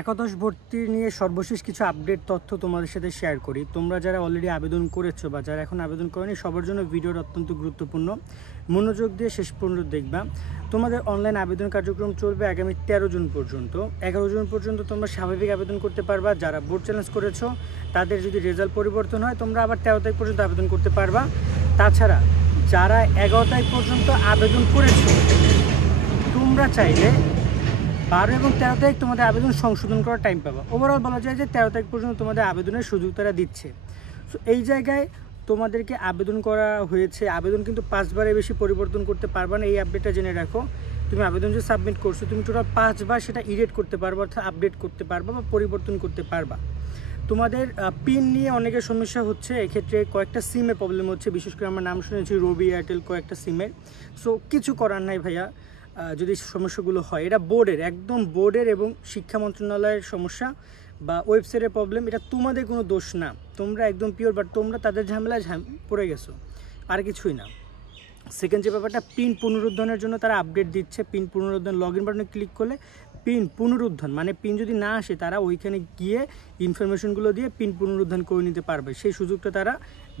একাদশ ভর্তি নিয়ে সর্বশেষ কিছু আপডেট তথ্য তোমাদের সাথে শেয়ার করি। তোমরা যারা অলরেডি আবেদন করেছো বা যারা এখন আবেদন করেনি সবার জন্য ভিডিওটা অত্যন্ত গুরুত্বপূর্ণ। মনোযোগ দিয়ে শেষ পর্যন্ত দেখবা। তোমাদের অনলাইন আবেদন কার্যক্রম চলবে আগামী 13 জুন পর্যন্ত। 11 জুন পর্যন্ত তোমরা স্বাভাবিক আবেদন করতে পারবা। যারা বোর্ড চ্যালেঞ্জ করেছো তাদের যদি রেজাল্ট পরিবর্তন হয় তোমরা আবার 13 তারিখ পর্যন্ত আবেদন করতে পারবা। তাছাড়া যারা 11 তারিখ পর্যন্ত আবেদন করেছো তোমরা চাইলে 12 এবং 13 তারিখ তোমাদের আবেদন সংশোধন করার টাইম পাবা। ওভারঅল বলা যায় যে 13 তারিখ পর্যন্ত তোমাদের আবেদনের সুযোগ তারা দিচ্ছে। সো এই জায়গায় তোমাদেরকে আবেদন করা হয়েছে, আবেদন কিন্তু 5 বারের বেশি পরিবর্তন করতে পারবা না। এই আপডেটটা জেনে রাখো। তুমি আবেদন যে সাবমিট করছো তুমি টোটাল 5 বার সেটা ইডিট করতে পারবা, অর্থাৎ আপডেট করতে পারবা বা পরিবর্তন করতে পারবা। তোমাদের পিন নিয়ে অনেকের সমস্যা হচ্ছে, এক্ষেত্রে কয়েকটা সিমের প্রবলেম হচ্ছে, বিশেষ করে আমার নাম শুনেছি রবি এয়ারটেল কয়েকটা সিমের। সো কিছু করার নাই ভাইয়া, যদি সমস্যাগুলো হয় এটা বোর্ডের, একদম বোর্ডের এবং শিক্ষা মন্ত্রণালয়ের সমস্যা বা ওয়েবসাইটের প্রবলেম, এটা তোমাদের কোনো দোষ না। তোমরা একদম পিওর, বাট তোমরা তাদের ঝামেলায় পড়ে গেছো, আর কিছুই না। সেকেন্ড যে ব্যাপারটা, পিন পুনরুদ্ধারের জন্য তারা আপডেট দিচ্ছে। পিন পুনরুদ্ধার লগ ইন বাটনে ক্লিক করলে পিন পুনরুদ্ধার মানে পিন যদি না আসে তারা ওইখানে গিয়ে ইনফরমেশনগুলো দিয়ে পিন পুনরুদ্ধার করে নিতে পারবে, সেই সুযোগটা তারা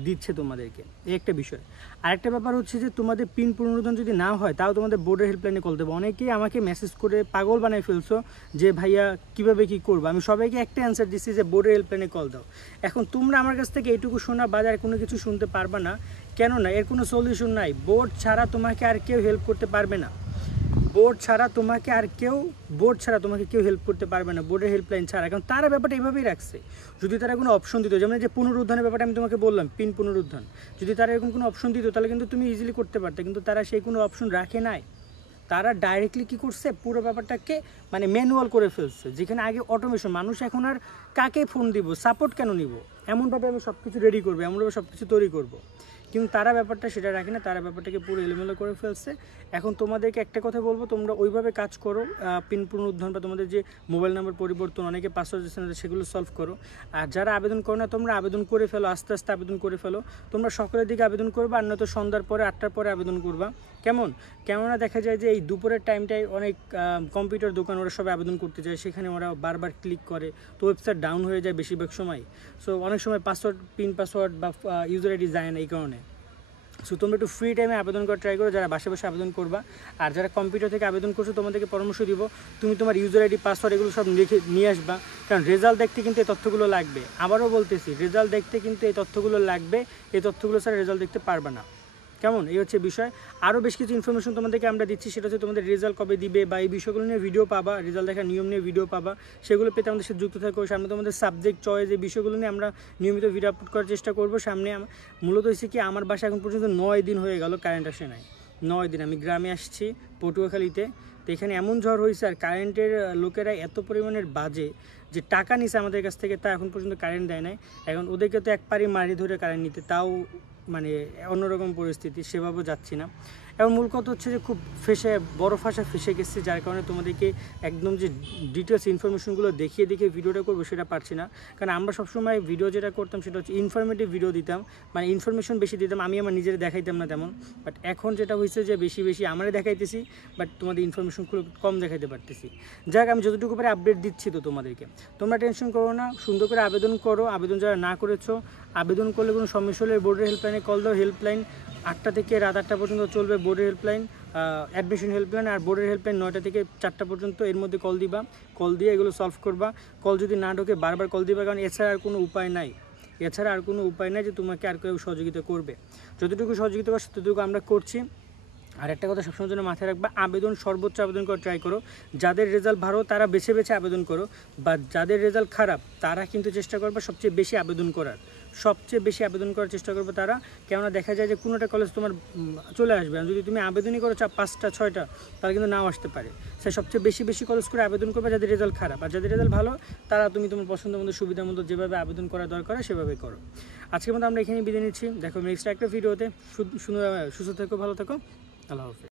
দিচ্ছে তোমাদেরকে। এই একটা বিষয়। আরেকটা ব্যাপার হচ্ছে যে তোমাদের পিন পুনরুদ্ধার যদি না হয় তাও তোমাদের বোর্ডের হেল্পলাইনে কল দেবো। অনেকেই আমাকে মেসেজ করে পাগল বানাই ফেলছো যে ভাইয়া কীভাবে কী করবো। আমি সবাইকে একটা অ্যান্সার দিচ্ছি যে বোর্ডের হেল্পলাইনে কল দাও। এখন তোমরা আমার কাছ থেকে এইটুকু শোনা বাজার কোনো কিছু শুনতে পারবা না, কেননা এর কোনো সলিউশন নাই। বোর্ড ছাড়া তোমাকে আর কেউ হেল্প করতে পারবে না। বোর্ড ছাড়া তোমাকে কেউ হেল্প করতে পারবে না, বোর্ডের হেল্পলাইন ছাড়া। কারণ তারা ব্যাপারটা এইভাবেই রাখছে। যদি তারা কোনো অপশন দিত, যেমন যে পুনরুদ্ধানের ব্যাপারটা আমি তোমাকে বললাম, পিন পুনরুদ্ধার, যদি তারা এরকম কোনো অপশন দিত তাহলে কিন্তু তুমি ইজিলি করতে পারতে, কিন্তু তারা সেই কোনো অপশন রাখে নাই। তারা ডাইরেক্টলি কী করছে, পুরো ব্যাপারটাকে মানে ম্যানুয়াল করে ফেলছে। যেখানে আগে অটোমেশন, মানুষ এখন আর কাকে ফোন দিব, সাপোর্ট কেন নিব, এমনভাবে আমি সব কিছু রেডি করবো, এমনভাবে সব কিছু তৈরি করবো। কিন্তু তারা ব্যাপারটা সেটা রাখে না, তারা ব্যাপারটাকে পুরো এলোমেলো করে ফেলছে। এখন তোমাদেরকে একটা কথা বলবো, তোমরা ওইভাবে কাজ করো। পিন পুনরুদ্ধার বা তোমাদের যে মোবাইল নাম্বার পরিবর্তন, অনেকে পাসওয়ার্ড দিচ্ছে না, সেগুলো সলভ করো। আর যারা আবেদন করো না তোমরা আবেদন করে ফেলো, আস্তে আস্তে আবেদন করে ফেলো। তোমরা সকালের দিকে আবেদন করবা, আর নয়তো সন্ধ্যার পরে 8টার পরে আবেদন করবা। কেননা দেখা যায় যে এই দুপুরের টাইমটায় অনেক কম্পিউটার দোকান ওরা সবাই আবেদন করতে যায়, সেখানে ওরা বারবার ক্লিক করে, তো ওয়েবসাইট ডাউন হয়ে যায় বেশিরভাগ সময়। সো অনেক সময় পিন পাসওয়ার্ড বা ইউজার আইডি যায় না এই কারণে। সো তোমরা একটু ফ্রি টাইমে আবেদন করা ট্রাই করো, যারা বাসে বসে আবেদন করবা। আর যারা কম্পিউটার থেকে আবেদন করছো তোমাদেরকে পরামর্শ দিব, তুমি তোমার ইউজার আইডি পাসওয়ার্ড এগুলো সব লিখে নিয়ে আসবা, কারণ রেজাল্ট দেখতে কিন্তু এই তথ্যগুলো লাগবে। আবারও বলতেছি, রেজাল্ট দেখতে কিন্তু এই তথ্যগুলো লাগবে, এই তথ্যগুলো ছাড়া রেজাল্ট দেখতে পারবে না। এই হচ্ছে বিষয়। আরও বেশ কিছু ইনফরমেশন তোমাদেরকে আমরা দিচ্ছি, সেটা হচ্ছে তোমাদের রেজাল্ট কবে দিবে বা এই বিষয়গুলো নিয়ে ভিডিও পাবা, রেজাল্ট দেখার নিয়ম নিয়ে ভিডিও পাবা। সেগুলো পেতে আমাদের সাথে যুক্ত থাকো। সামনে তোমাদের সাবজেক্ট চয়েস এই বিষয়গুলো নিয়ে আমরা নিয়মিত ভিডিও আপলোড করার চেষ্টা করবো সামনে। মূলত হচ্ছে কি, আমার বাসা এখন পর্যন্ত 9 দিন হয়ে গেল কারেন্ট আসে নাই। 9 দিন আমি গ্রামে আসছি পটুয়াখালীতে, তো এখানে এমন ঝড় হয়েছে আর কারেন্টের লোকেরা এত পরিমাণের বাজে যে টাকা নিছে আমাদের কাছ থেকে, তা এখন পর্যন্ত কারেন্ট দেয় নাই। এখন ওদেরকে তো এক পারি মারি ধরে কারেন্ট নিতে, তাও মানে অন্যরকম পরিস্থিতি, সেভাবেও যাচ্ছি না। এবং মূল কথা হচ্ছে যে খুব বড় ফাঁসা ফেসে গেছি, যার কারণে তোমাদেরকে একদম যে ডিটেলস ইনফরমেশনগুলো দেখিয়ে ভিডিওটা করবো সেটা পারছি না। কারণ আমরা সবসময় ভিডিও যেটা করতাম সেটা হচ্ছে ইনফরমেটিভ ভিডিও দিতাম, মানে ইনফরমেশন বেশি দিতাম, আমি আমার নিজের দেখাইতাম না তেমন। বাট এখন যেটা হয়েছে যে বেশি আমারে দেখাইতেছি, বাট তোমাদের ইনফরমেশন খুব কম দেখাইতে পারতেছি। যাক, আমি যতটুকু পারে আপডেট দিচ্ছি তো তোমাদেরকে। তোমরা টেনশন করো না, সুন্দর করে আবেদন করো। আবেদন যারা না করেছো, আবেদন করলে কোনো সমস্যা হলে বোর্ডের হেল্পলাইনে কল দাও। হেল্পলাইন 8টা থেকে রাত 8টা পর্যন্ত চলবে বোর্ডের হেল্পলাইন, অ্যাডমিশন হেল্পলাইন। আর বোর্ডের হেল্পলাইন 9টা থেকে 4টা পর্যন্ত, এর মধ্যে কল দিবা, কল দিয়ে এগুলো সলভ করবা। কল যদি না ঢোকে বারবার কল দিবা, কারণ এছাড়া আর কোনো উপায় নাই যে তোমাকে আর কেউ সহযোগিতা করবে। যতটুকু সহযোগিতা করছে ততটুকু আমরা করছি। আর একটা কথা সবসময় জন্য মাথায় রাখবা, সর্বোচ্চ আবেদন করে ট্রাই করো। যাদের রেজাল্ট ভালো তারা বেছে আবেদন করো, বা যাদের রেজাল্ট খারাপ তারা কিন্তু চেষ্টা করবে সবচেয়ে বেশি আবেদন করার চেষ্টা করবে তারা। কেননা দেখা যায় যে কোনোটা কলেজ তোমার চলে আসবে, আর যদি তুমি আবেদনই করো 5টা 6টা, তাহলে কিন্তু নাও আসতে পারে। সে সবচেয়ে বেশি কলেজ করে আবেদন করবে যাদের রেজাল্ট খারাপ, আর যাদের রেজাল্ট ভালো তারা তুমি তোমার পছন্দ মতো সুবিধা মতো যেভাবে আবেদন করা দরকার সেভাবে করো। আজকের মতো আমরা এখানেই বিদায় নিচ্ছি, দেখো নেক্সট একটা ভিডিওতে। সুস্থ থেকো, ভালো থেকো, আল্লাহ হাফেজ।